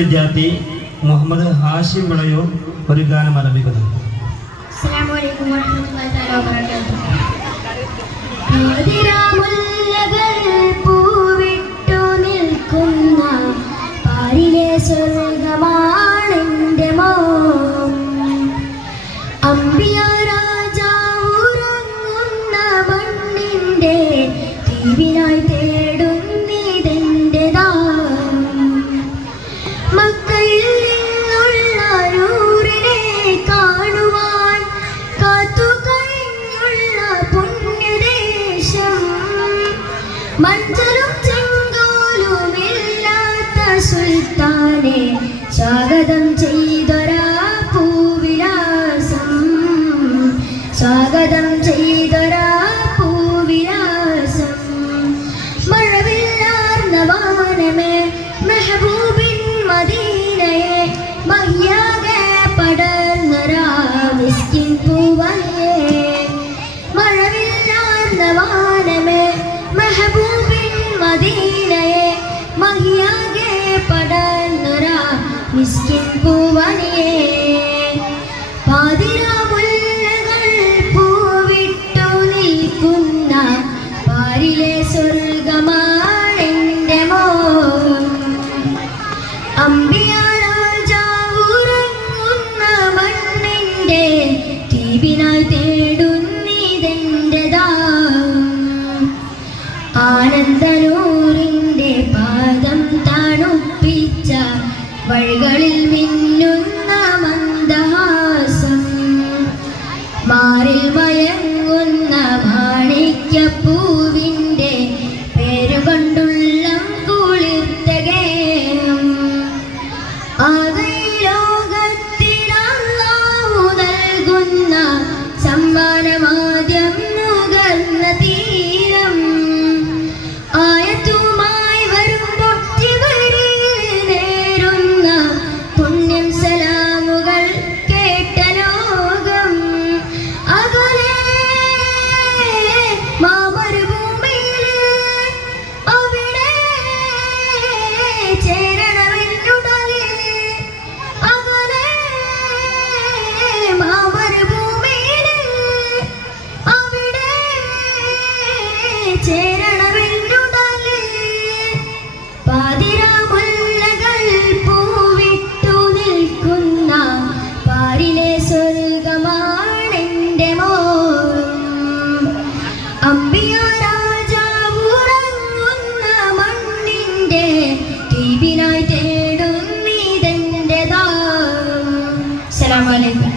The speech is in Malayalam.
വിദ്യാർത്ഥി മുഹമ്മദ് ഹാഷിം വിളയൂർ ഒരു ഗാനം ആരംഭിക്കുന്നു. അസ്സലാമു അലൈക്കും വറഹ്മത്തുള്ളാഹി തആല വബറകാതുഹു. പൂവിട്ടു നിൽക്കുന്ന പാരിലെ സ്വർഗമാണെന്റെ മോം. അമ്പിയ രാജാവ് ഉറങ്ങുന്ന മണ്ണിന്റെ തീവിനായി തേടുന്നിതെന്റെ ദാം. മക്കയിൽ നിന്നുള്ള നൂറിനെ കാണുവാൻ കാത്തു കഴിഞ്ഞുള്ള പുണ്യദേശം. മഞ്ചലും ചെങ്കോലുമില്ലാത്ത സുൽത്താനെ സ്വാഗതം ചെയ്തൊരാ പൂവിലാസം. സ്വാഗതം ചെയ്തൊരാ പൂവിലാസം. മഴവില്ലാർന്ന വാനമേ മെഹബൂബിൻ മദീനയെ മഹിയാകെ പടർന്നൊരാ മിസ്കിൻ പൂവയെ. മഴവില്ലാർന്ന വാനമേ മെഹബൂബിൻ മദീനയെ മഹിയാകെ പടർന്നൊരാ മിസ്കിൻ പൂവയെ. പാതിരാമുല്ലകൾ പൂവിട്ടു നിൽക്കുന്ന പാരിലെ സ്വർഗമാണെന്റെ മോം. അമ്പിയ രാജാവ് ഉറങ്ങുന്ന മണ്ണിന്റെ തീവിനായി തേടുന്നിതെന്റെ ദാം. ആനന്ദനൂറിന്റെ പാദം തണുപ്പിച്ച വഴികളിൽ മിന്നുന്ന മന്ദഹാസം. മാറിൽ മയങ്ങുന്ന മാണിക്യപ്പൂവിന്റെ പേരുകൊണ്ടുള്ള കുളിർത്ത ഗേഹം. ആകെ ലോകത്തിനല്ലാഹു നൽകുന്ന സമ്മാനമാദ്യം നുകർന്ന തീരം. ആയത്തുമായി വരുമ്പോൾ ജിബ്രീൽ നേരുന്ന പുണ്യം സലാമുകൾ കേട്ട ലോകം. അകലെ മാമരുഭൂമിയിൽ അവിടെ ചേരണമെന്നുടലെ. അകലെ മാമരുഭൂമിയിൽ അവിടെ ചേരണമെന്നുടലെ. പാതിരാമുല്ലകൾ പൂവിട്ടു നിൽക്കുന്ന പാരിലെ സ്വർഗമാണെന്റെ മോം. അമ്പിയ രാജാവ് ഉറങ്ങുന്ന മണ്ണിന്റെ തീവിനായി തേടുന്നിതെന്റെ ദാം. അസ്സലാമു അലൈക്കും.